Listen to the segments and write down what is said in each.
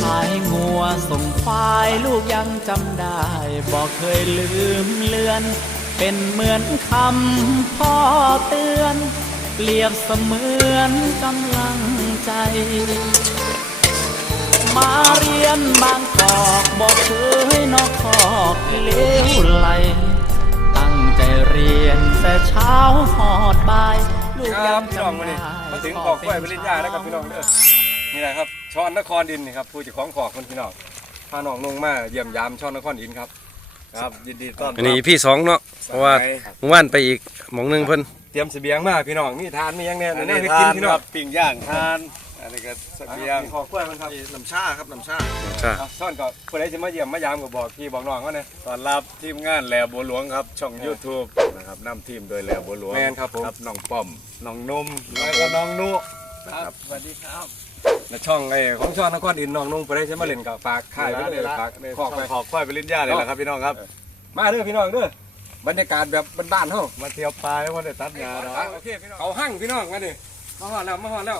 ขายงัวส่งควายลูกยังจำได้ บอกเคยลืมเลือน เป็นเหมือนคำพ่อเตือน เปรียบเสมือนกำลังใจ มาเรียนบางกอกบอกเคยนอกขอกเลี้ยวไหลตั้งใจเรียนแต่เช้าหอดบ่าย ลูกคยัรังพี่น้องจำได้ มาถึงขอกล้วยปริญญาแล้วครับพี่น้องเด้อ นี่แหละครับช้อนนครดินนี่ครับผู้เจ้าของขอกคนพี่น้องพาน้องลงมาเยี่ยมยามช้อนนครดินครับ ครับยินดีต้อนอันนี้พี่สองเนาะเพราะว่าเมื่อวานไปอีกหมองหนึงเพิ่นเตรียมเสบียงมาพี่น้องมีทานมีหยังแน่อันนี่นี้ให้ทากินนพี่คน้อรังบปิ้งย่างทานอันนี้ก็เสบียงขอกล้วยมันครับน้ำชาครับน้ำชาใช่เอาช้อนก็ผู้ใดจะมาเยี่ยมมายามก็บอกพี่บอกน้องเขาเนี่ยต้อนรับทีมงานแหลบัวหลวงครับ ช่อง YouTube นะครับนำทีมโดยแหลบัวหลวงแม่นครับผมครับน้องป้อมน้องนุ่มแล้วก็น้องนุครับสวัสดีครับ และช่องไอ้ของช้อนนครดินน้องนุ่งผู้ใดจะมาเล่นกับฝากค่ายไปเลยฝากขขออกกไปไป ขอกควายไปลิ้นย่าเลยแหละครับพี่น้องครับ มาเด้อพี่น้องเด้อบรรยากาศแบบบ้านๆเฮามาเที่ยวปลาแล้ววันได้ตัดงาเนาะโอเคพี่น้องเขาหั่งพี่น้องมาดิมาหอดแล้วมาหอดแล้ว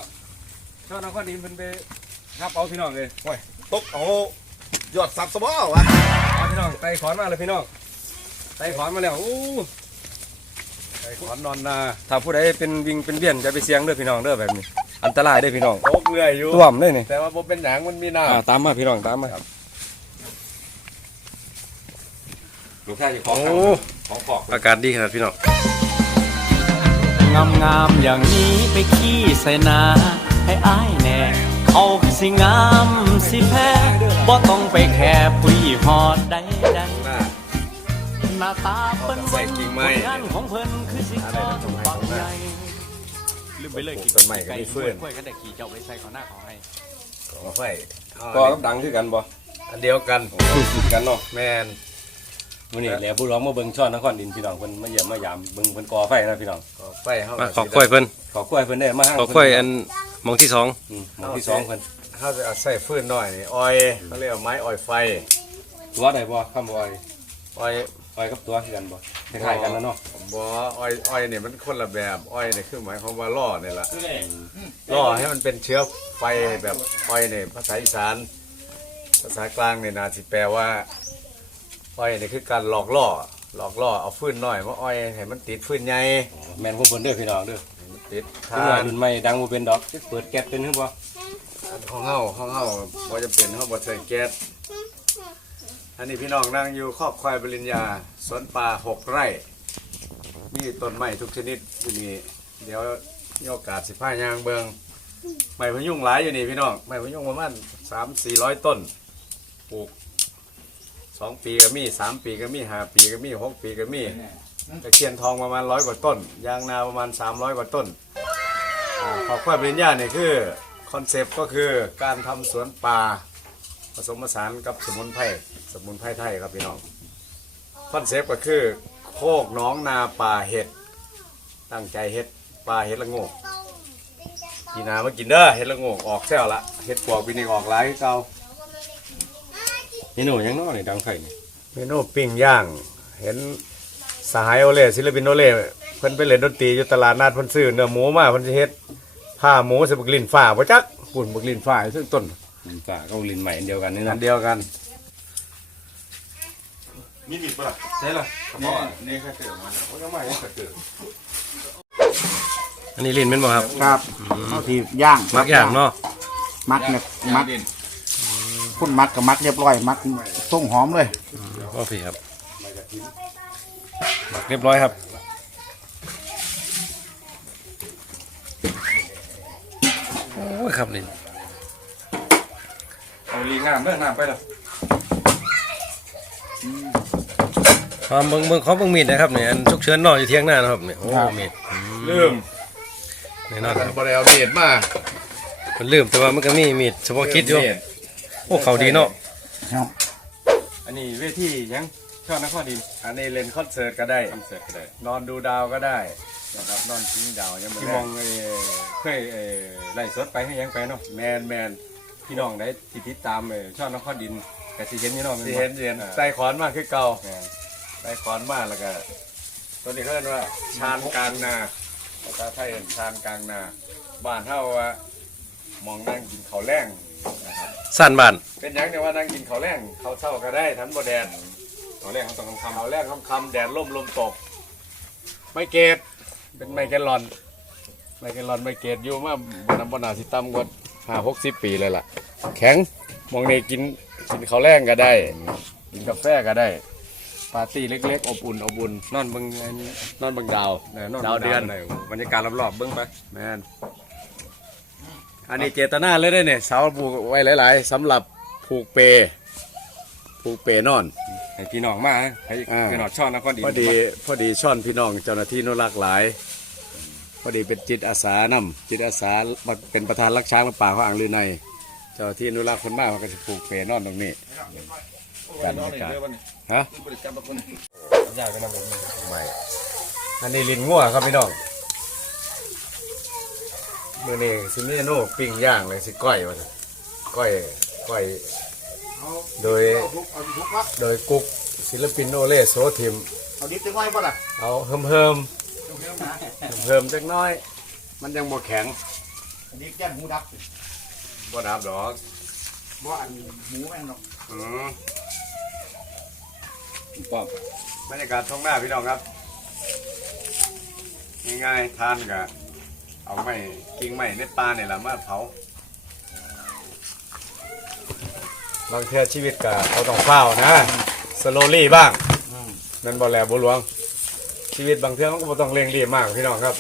ช้อนนครดินเพิ่นไปรับเอาพี่น้องเลยตกโอ้ยอดซับสบอวะเอาพี่น้องไต่ขอนมาเลยพี่น้องไต่ขอนมาแล้วอู้ขอนนอนนาถ้าผู้ใดเป็นวิงเป็นเบี้ยนจะไปเสียงเด้อพี่น้องเด้อแบบนี้ อันตรายเด้อพี่น้องตกเรื่อยอยู่ท่วมเลยนี่แต่ว่าบ่เป็นหยังมันมีน้อ่าตามมาพี่น้องตามมาลูกชายจะขอโอ้ของขอกอากาศดีขนาดพี่น้องงามงามๆอย่างนี้ไปขี้ใส่นา ให้อายแน่เขาคือสิงามสิแพ้บ่ต้องไปแค่ปุยหอดใดใดำหน้าหน้าตาเปิ้นใส่กิ่งไม้ผลงานของเพิ่นคือสิกองฟังใหญ่ ลืมไปเลยปลูกต้นไม้ก็มีฟืนกล้วยก็ได้ขี่เจ้าไปใส่เขาหน้าเขาให้ขอไฟก็กับดังคือกันบ่อันเดียวกันกันเนาะแมนมื้อนี้แหละผู้ร้องมาเบิ่งช้อนนครดินพี่น้องเพิ่นมาเยี่ยมมายามเบิ่งเพิ่นก่อไฟนะพี่น้องขอไฟเฮามาขอกล้วยเพิ่นขอกล้วยเพิ่นได้มาหาขอกล้วยอันหมองที่สองอืมหมู่ที่สองเพิ่นเฮาจะเอาใส่ฟืนหน่อยนี่ออยเขาเรียกว่าไม้ออยไฟตัวได้บ่คำว่าอ้อยออย อ้อยกับตัวคือกันบ่คล้ายๆกันแล้วเนาะบ่ออยออยเนี่ยมันคนละแบบออยเนี่ยคือหมายความว่าล่อนี่ละล่อให้มันเป็นเชื้อไฟแบบออยเนี่ยภาษาอีสาน ภาษากลางเนี่ยนาสิแปลว่าออยเนี่ยคือการหลอกล่อหลอกล่อเอาฟืนหน่อยมาออยให้มันติดฟืนใหญ่แม่นพวกเพิ่นเด้อพี่น้องเด้อให้มันติดขึ้นทามานรุ่นใหม่ดังบ่เป็นดอกเปิดแก๊สเป็นหรือบ่ของเฮาของเฮาบ่จะเป็นเฮาบ่ใส่แก๊ส อันนี้พี่น้องนั่งอยู่ครอบควายปริญญาสวนป่าหกไร่ มีต้นไม้ทุกชนิดอยู่นี่เดี๋ยวมีโอกาสสิพายางเบิงไม้พยุงหลายอยู่นี่พี่น้องไม้พยุงประมาณสามสี่ร้อยต้นปลูกสองปีก็มีสามปีก็มีห้าปีก็มีหกปีก็มีตะเคียนทองประมาณร้อยกว่าต้น ยางนาประมาณสามร้อยกว่าต้นอ่าขอบคุณปริญญาเนี่ยคือคอนเซปต์ก็คือการทำสวนป่าผสมผสานกับสมุนไพร มุนไพรไทยครับพี่น้องคอนเซปต์ก็คือ โคกหน้องนาป่าเห็ด ตั้งใจเห็ดป่าเห็ดละโงกกีนามากินเด้อเห็ดละโงกออกแซวละเห็ดปวกปีนี้ออกหลายคือเก่านี่หนูยังน้อนี่ดังไผนี่เมนูปิ้งย่าง เห็นสหายโอเล่ศิลปินโอเล่เพิ่นไปเล่นดนตรีอยู่ตลาดนัดเพิ่นซื้อเนื้อหมูมาเพิ่นสิเฮ็ดผ้าหมูใส่บักลินฟ้าบ่จักปุ่นบักลินฟ้าซึ่งต้นลินฟ้าก็ลินใหม่อันเดียวกันนี่อันะนเดียวกัน ใช่ล่ะนี่นี่ค่ะเกิดมาแล้วก็ไม่ค่ะเกิดอันนี้ลิ้นเป็นบ่ครับครับเอาที่ย่างมักอย่างเนาะมักเนี่ยมักพุ่นมักกับมักเรียบร้อย มักต้งหอมเลยโอเคครับหมักเรียบร้อยครับโอ้ยครับลิ้นเอาลีงามเด้อน้ำไปล่ะ พอเบิ่งเบิ่งเขาเบิ่งมีดนะครับเนี่ยอันฉุกเฉินเนออยู่เที่ยงหน้านะครับเนี่ยโอ้มีดลืมแน่นอนครับบ่ได้เอาเดดมามันลืมแต่ว่ามันก็มีมีดเฉพาะคิดอยู่โอ้เขาดีเนาะครับอันนี้เวทียังชอบนครดินอันนี้เล่นคอนเสิร์ตก็ได้คอนเสิร์ตก็ได้ นอนดูดาวก็ได้นะครับนอนทิ้งดาวยังไม่ที่ได้มองเอ่อเคยเอ่อไล่สดไปให้ยังไปเนาะแมนแมนพี่น้องได้ที่ติดตามเอ่อชอบนครดินก็สิเห็นอยู่เนาะแม่นที่บ่เห็นเห็นอ่าใส่ขอนมากคือเก่า แม่นใส่ขอนมากแล้วก็ตัวนี้เขาเรียกว่าชานกลางนาภาษาไทยเห็นชานกลางนาบ้านเท่าว่ามองนั่งกินข้าวแรงนะครับ สั้นบ้านเป็นหยังเนี่ยว่านั่งกินข้าวแรงข้าวเช้าก็ได้ทันบ่แดดตอนแรกเขาต้องทำข้าวแรงค่ำๆแดดล่มลมตก ไม่เกตเป็นไมเกลลอน ไมเกลลอนไม่เกตอยู่มาบนน้ำบนนาสิต่ำกว่าห้าหกสิบปีเลยล่ะ แข็งมองนี่กินกินข้าวแรงก็ได้ กินกาแฟก็ได้ ปาร์ตี้เล็ก ๆ อบอุ่นอบอุ่นนอนเบิ่งอันนี้นอนเบางดาวเออนอนดาวเดือนลยบรรยากาศรอบๆเบิ่งไปแมนอันนี้เจตนาเลยได้เนี่ยเสาผูกไว้หลาย ๆสำหรับผูกเปผูกเปนอน ให้พี่น้องมาให้อ่า พี่น้องชอบนครดินพอดีพอดีช่อนพี่น้องเจ้าหน้าที่อนุรักษ์หลาย พอดีเป็นจิตอาสานำจิตอาสามาเป็นประธานรักช้างและป่าของอ่างลือในยเจ้าหน้าที่อนุรักษ์คนมากมันก็จะปลูกเปนอนตรงนี้ กันบรรยากาศฮะอยากไปนอนแบบนี้ไม่อันนี้ลินงัวครับพี่น้องมื่อนี้ซิเมโน่ปิ้งย่างเลยสิก้อยวะสิก้อยก้อย โดยเอาทุกเอาทุกวะโดยกุ๊กศิลปินโอเล่โซทิม เอาดิบจังไว้ป่ะล่ะ เอาเฮิมเฮิมเฮิมจักหน้อย มันยังบ่แข็งอันนี้แก้มหูดับบ่ดับดอกบ่อันหมูแม่งเนาะอืม ป้อมบรรยากาศท้องหน้าพี่น้องครับ ง่ายๆทานกับเอาไม้กิ่งไม้ในป่าเนี่ยแหละมาเผาบางเทื่อชีวิตก็เอาต้องเฝ้านะสโลลี่บ้างนั่นบ่แหลบ่หลวง ชีวิตบางเทื่อมันก็บ่ต้องเร่งรีบมากพี่น้องครับ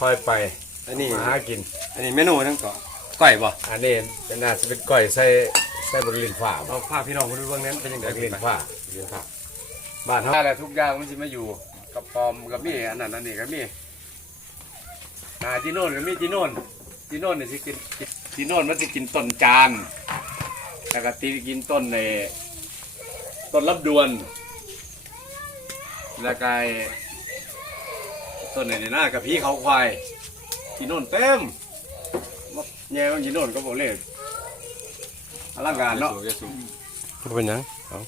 ค่อยๆไปอันนี้มาหากิน อันนี้เมนูทั้งเกาะก้อยบ่อันนี้เป็นน่าจะเป็นก้อยใส่ ใส่บนลิ้นฟ้าเอาพาพี่น้องมาดูเบื้องนั้นเป็นยังไงจากลิ้นฟ้าลิ้นฟ้าบ้านเฮาอะไรทุกอย่างมันสิมาอยู่กับปอมกับมีอันนั้นอันนี้กับมีอ่าจีโน่นกับมีจีโน่นจีโน่นเนี่ยสิกินจีโน่นมันสิกินต้นจานแต่กตีกินต้นในต้นรับดวน แล้วก็ไอ้ต้นไหนในหน้ากับพี่เขาควายจีโน่นเต็มมาแย่มันจีโน่นก็บอกเลย อลังการเนาะเป็นหยังเอา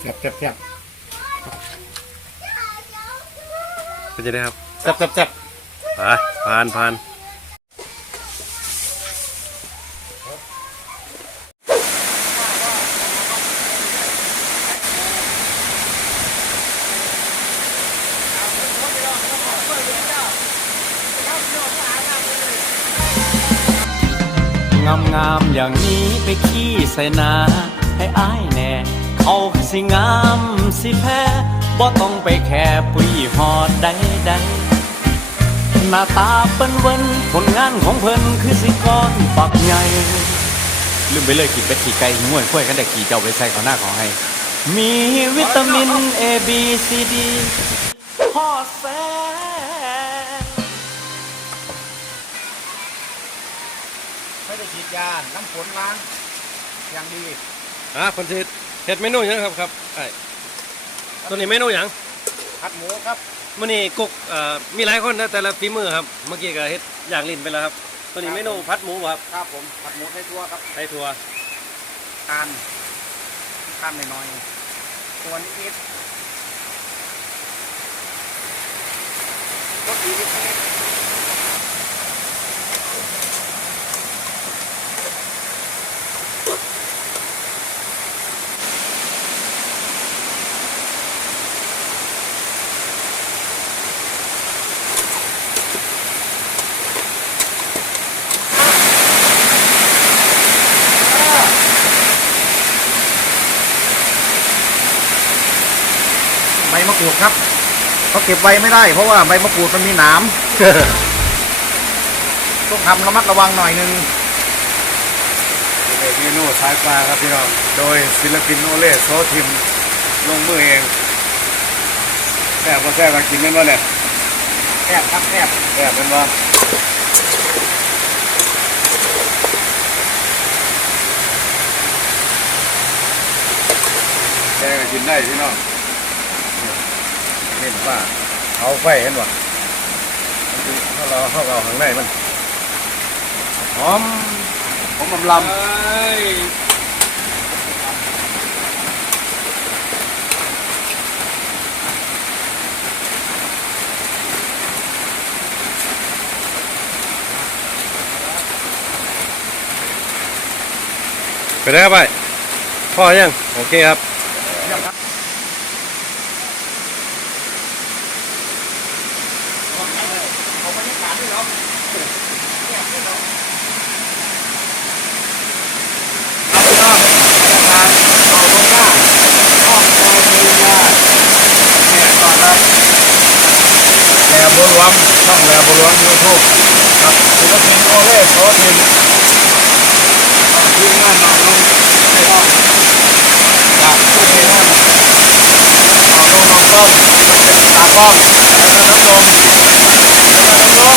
แซ่บแซ่บแซ่บเป็นจะได้ครับแซ่บแซ่บแซ่บไปผ่านผ่านงาม งามๆอย่างนี้ไปขี้ใส่นาให้อายแน่ เขาคือสิงามสิแพ้บ่ต้องไปแค่ปุยหอดใดใดๆหน้าตาเปิ้นเวินผลงานของเพิ่นคือสิก้อนปักใหญ่ลืมไปเลยขี่เป็ดขี่ไก่ง่วยข้วยกันแต่ขี่เจ้าไปใส่ขอหน้าขอให้ มีวิตามิน A B C D พอแส ไม่ได้ฉีดยา น้ำฝนล้าง อย่างดีอะคนสิเฮ็ดเมนูหยังครับครับไอ้ตัวนี้เมนูหยังผัดหมูครับมื้อนี้กุ๊กเอ่อมีหลายคนนะแต่ละฝีมือครับ เมื่อกี้ก็เฮ็ดอย่างลิ้นไปแล้วครับ ตัวนี้เมนูผัดหมูบ่ครับครับผมผัดหมูไทยทั่วครับไทยทัวทานทานหน่อยๆตัวนิดๆรสดีนิดๆ มะกรูดครับเขาเก็บไว้ไม่ได้ เพราะว่าใบมะกรูดมันมีหนามต้องทำระมัดระวังหน่อยนึงเมนูสายปลาครับพี่น้อง โดยศิลปินโอเล่โซทิมลงมือเองแซ่บพอแซ่บมากินเป็นว่าเนี่ยแคบครับแคบแซ่บเป็นว่าแซ่บก็กินได้พี่น้อง เห็นว่าเอาไฟเห็นว่ถ้าเราเข้าเอาข้างในมันหอมผมลำลเอ้ยไปได้ครับไปพ่อยัง โอเคครับ หลวงช่องแหล่บัวหลวงยูทูบครับศิลปินโอเล่โสทินทีมงานน้องนุ่งไม่ต้องจากผู้บริหารน้องนุ่งน้องต้อมตากล้องแล้วก็น้ำนมแล้วก็น้ำนก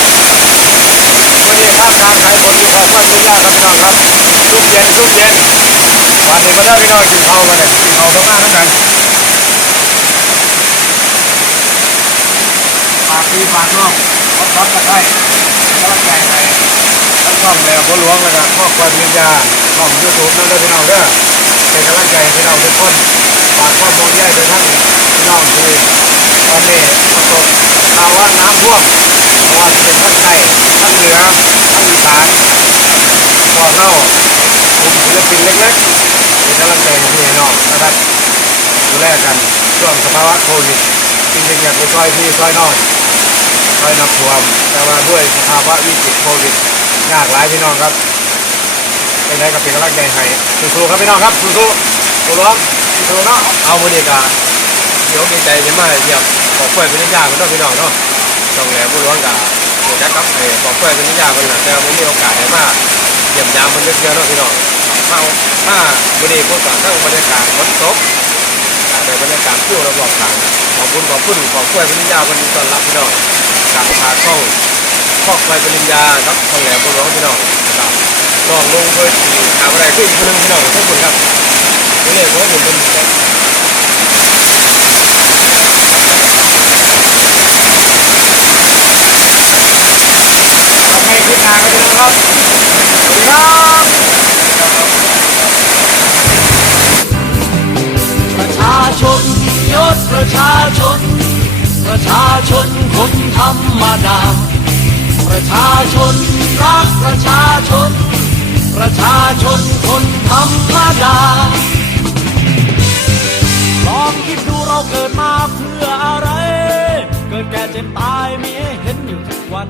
วันนี้ภาพการขายผลที่ของมันไม่ยากครับพี่น้องครับชุ่มเย็นชุ่มเย็นวันนี้มาได้พี่น้องกินข้าวกันเลยกินข้าวกันมากทั้งกัน ฝากพี่ฝากนองขอซับตะไคร้กำลังใจให้ทั้งช่องแหล่บัวหลวงแล้วก็ครอบครัวพิญญาช่องยูทูบนั่นเด้อพี่น้องเด้อเป็นกำลังใจพี่น้องทุกคนฝากความห่วงใยไปทั้งพี่น้องที่ตอนนี้ประสบภาวะน้ำท่วมเพราะว่าเป็นทั้งใต้ทั้งเหนือทั้งอีสานพวกเรากลุ่มศิลปินเล็กๆเป็นกำลังใจพี่น้องนะครับดูแลกันช่วงสภาวะโควิดจริงๆอยากไปช่วยพี่ช่วยน้อง ช่วยน้ำท่วม แต่ว่าด้วยสภาวะวิกฤตโควิดยากหลายพี่น้องครับเป็นไรกับเป็นกำลังใจให้สู้ๆครับพี่น้องครับสู้ๆตัวร้องสู้เนาะเอาวันนี้ก็เดี๋ยวดีใจจะมาเยี่ยมขอคุยเป็นนิยามกันเนาะพี่น้องเนาะช่องแหลมบุญหลวงกับโปรเจกครับเออขอคุยเป็นนิยามกันนะแต่วันนี้โอกาสได้มาเยี่ยมยามมันเยอะๆเนาะพี่น้องมามาวันนี้พวกเราทั้งบรรยากาศฝนตกในบรรยากาศเที่ยวรอบๆทางขอบคุณขอบคุณขอคุยเป็นนิยามวันต้อนรับพี่น้อง จากทางช่องครอบครปริญญาครับช่องแหลมบุญหลวงพี่น้องนะครับน้องลงเพื่อที่หาอะไรขึ้นคนนึงพี่น้องทุกคนครับนี่เลยผมผมเป็นให้คิดงานกันเลยนะครับสวัสดีครับประชาชนยศประชาชน ประชาชนคนธรรมดา ประชาชนรักประชาชน ประชาชนคนธรรมดา ลองคิดดูเราเกิดมาเพื่ออะไร เกิดแก่เจ็บตายมีให้เห็นอยู่ทุกวัน